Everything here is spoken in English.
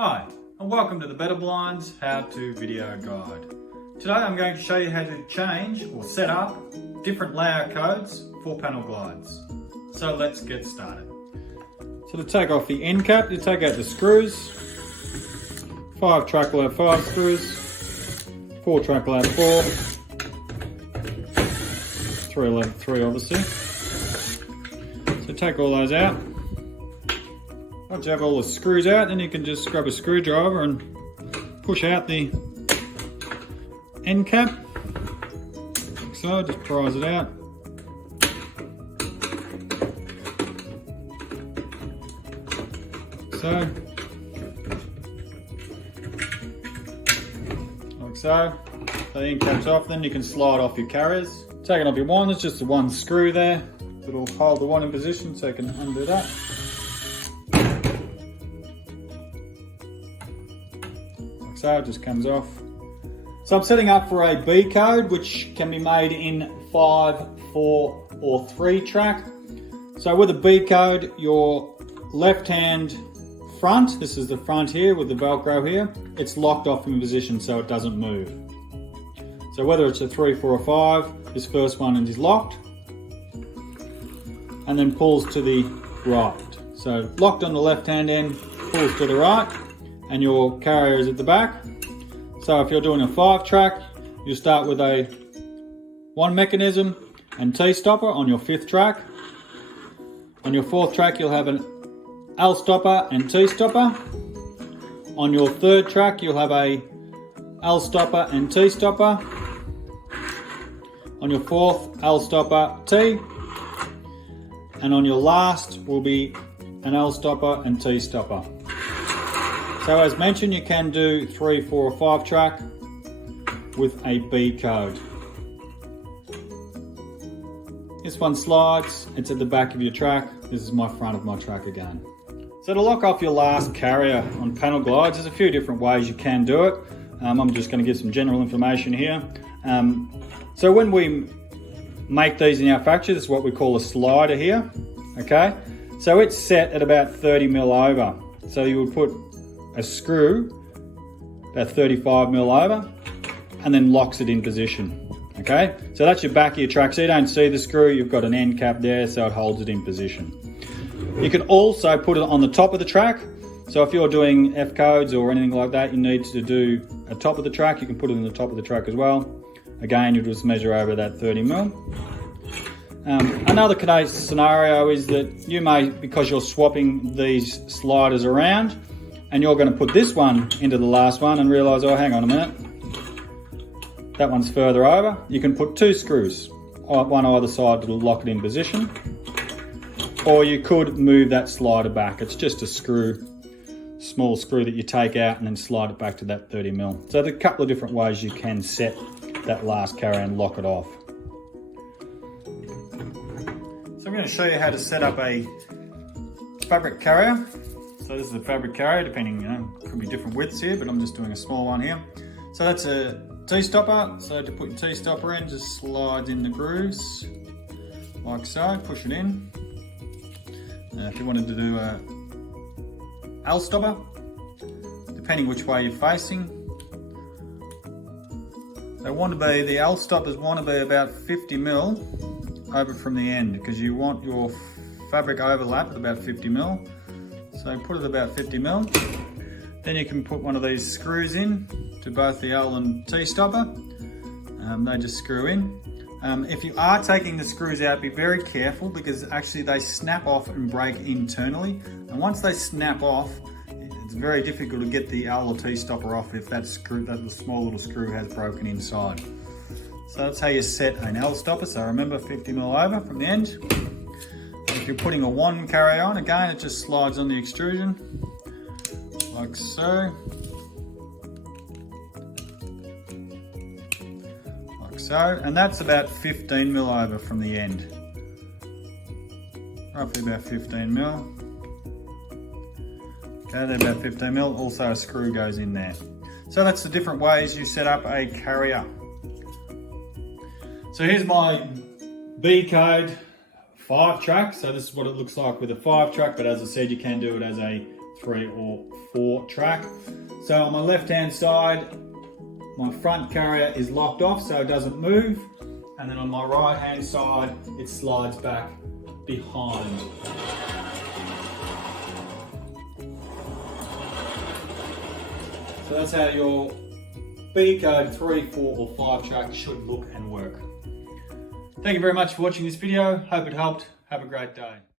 Hi, and welcome to the Betta Blinds how-to video guide. Today I'm going to show you how to change or set up different layout codes for panel glides. So let's get started. So to take off the end cap, you take out the screws. 5 track will have 5 screws, 4 track will have 4, 3 will have 3 obviously. So take all those out. Once you have all the screws out, then you can just grab a screwdriver and push out the end cap. Like so, just prise it out. So. Like so. The end cap's off, then you can slide off your carriers. Taking off your wand, there's just the one screw there that'll hold the wand in position, so you can undo that. So it just comes off. So I'm setting up for a B code, which can be made in 5, 4 or 3 track. So with a B code, your left hand front, this is the front here with the Velcro here, it's locked off in position so it doesn't move. So whether it's a 3, 4 or 5, this first one is locked and then pulls to the right. So locked on the left hand end, pulls to the right, and your carrier is at the back. So if you're doing a 5 track, you start with a 1 mechanism and T-stopper on your 5th track. On your 4th track, you'll have an L-stopper and T-stopper. On your 3rd track, you'll have a L-stopper and T-stopper. On your 4th, L-stopper, T. And on your last will be an L-stopper and T-stopper. So as mentioned, you can do 3, 4 or 5 track with a B code. This one slides, it's at the back of your track. This is my front of my track again. So to lock off your last carrier on panel glides, there's a few different ways you can do it. I'm just going to give some general information here. So when we make these in our factory, this is what we call a slider here. Okay, so it's set at about 30mm over. So you would put a screw about 35mm over and then locks it in position. Okay, so that's your back of your track. So you don't see the screw, you've got an end cap there so it holds it in position. You can also put it on the top of the track. So if you're doing F codes or anything like that, you need to do a top of the track, you can put it on the top of the track as well. Again, you just measure over that 30mm. Another case scenario is that you may, because you're swapping these sliders around, and you're going to put this one into the last one and realise, oh, hang on a minute, that one's further over. You can put 2 screws, one either side to lock it in position, or you could move that slider back. It's just a screw, small screw that you take out and then slide it back to that 30mm. So there's a couple of different ways you can set that last carrier and lock it off. So I'm going to show you how to set up a fabric carrier. So this is a fabric carrier, depending, could be different widths here, but I'm just doing a small one here. So that's a T-stopper. So to put your T-stopper in, just slide in the grooves, like so, push it in. If you wanted to do a L-stopper, depending which way you're facing, the L-stoppers want to be about 50mm over from the end, because you want your fabric overlap at about 50mm. So put it about 50mm. Then you can put one of these screws in to both the L and T stopper. They just screw in. If you are taking the screws out, be very careful, because actually they snap off and break internally. And once they snap off, it's very difficult to get the L or T stopper off if that small little screw has broken inside. So that's how you set an L stopper. So remember, 50mm over from the end. If you're putting a wand carrier on, again, it just slides on the extrusion, like so. Like so, and that's about 15mm over from the end. Roughly about 15mm. Okay, they're about 15mm, also a screw goes in there. So that's the different ways you set up a carrier. So here's my B code 5 track. So this is what it looks like with a 5 track, but as I said, you can do it as a 3 or 4 track. So on my left hand side, my front carrier is locked off so it doesn't move, and then on my right hand side it slides back behind. So that's how your B code 3, 4 or 5 track should look and work. Thank you very much for watching this video. Hope it helped. Have a great day.